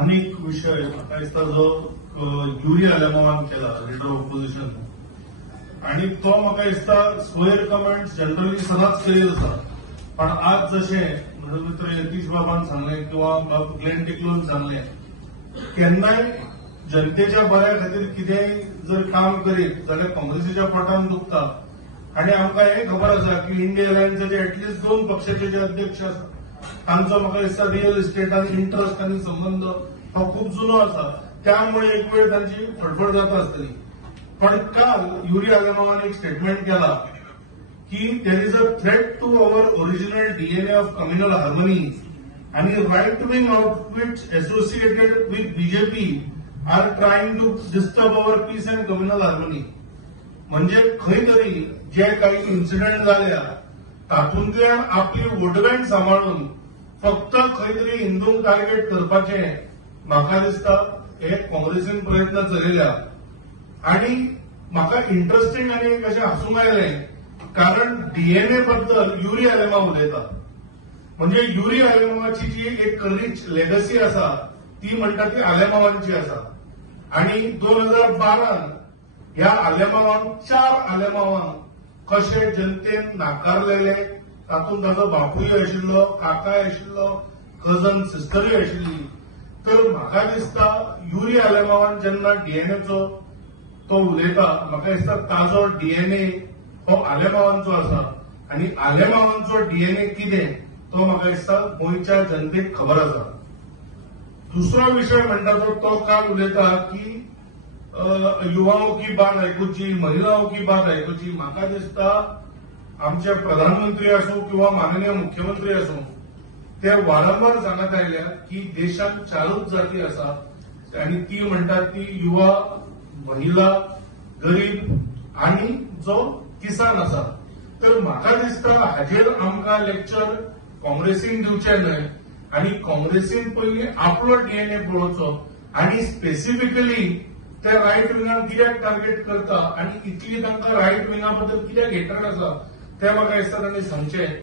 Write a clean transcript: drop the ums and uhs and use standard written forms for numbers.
स्थानिक विषय म्हाका दिसता जो युरी आलेमावान केला लिडर ऑपोजिशन आणि तो म्हाका दिसता स्क्वेअर कमेंट्स जनरली सदांच करीत आसा पण आज जशें म्हजो मित्र यतीश बाबान सांगलें किंवा ग्लेन टिकलोन सांगलें केन्नाय जनतेच्या बऱ्या खातीर कितेंय जर काम करीत जाल्यार काँग्रेसीच्या पोटान दुखता आणि आमकां हें खबर आसा की इंडिया अलायन्साचे एटलिस्ट 2 पक्षाचे जे अध्यक्ष आसा तांचो म्हाका दिसता रियल इस्टेटान इंट्रस्ट आनी संबंध हो खूप जुनो आसा त्यामुळे एक वेळ तांची फडफड जाता आसतली पण काल युरी आलेमावान एक स्टेटमेंट केला की there is a threat to our original DNA of communal harmony आणि right wing outfits associated with BJP are trying to disturb our peace and communal harmony म्हणजे खंय तरी जे काही इन्सिडेंट जाल्या तातूंतल्यान आपली वोट बँक सांबाळून फक्त खंय तरी हिंदूंक टार्गेट करपाचे म्हाका दिसता हे काँग्रेसीन प्रयत्न चलयल्या आणि म्हाका इंटरेस्टिंग आनी कशें हांसूंक आयलें कारण डीएनए बद्दल युरी आलेमाव उलयता म्हणजे युरी आलेमावाची जी एक रिच लेगसी आसा ती म्हणटा ती आलेमावांची आसा आणि 2012 ह्या आलेमावान 4 आलेमावांक कशे जनतेन नाकारलेले तातूंत ताजो बापूय आशिल्लो काकाय आशिल्लो कजन सिस्टरूय आशिल्ली तर म्हाका दिसता युरी आलेमावान जेन्ना डीएनएचो तो उलयता म्हाका दिसता ताजो डीएनए हो आलेमावांचो आसा आणि आलेमावांचो डीएनए कितें तो म्हाका दिसता गोंयच्या जनतेक खबर आसा दुसरो विषय म्हणटा तो काल उलयता की युवाओं की बात आयकुची महिलाओं की बात आयकुची म्हाका दिसता आमचे प्रधानमंत्री आसूं किंवा माननीय मुख्यमंत्री आसूं ते वारंवार सांगत आयल्या की देशात 4च जाती आसात आणि ती म्हणटात ती युवा महिला गरीब आणि जो किसान आसा तर म्हाका दिसता हाजेर आमकां लेक्चर काँग्रेसीन दिवचें न्हय आणि काँग्रेसीन पयलीं आपलो डीएनए पळोवचो आणि स्पेसिफिकली ते राईट विंगाक कित्याक टार्गेट करता आणि इतली तांकां राईट विंगा बद्दल कित्याक हेटरेट आसा ते म्हाका दिसता तांणी सांगचें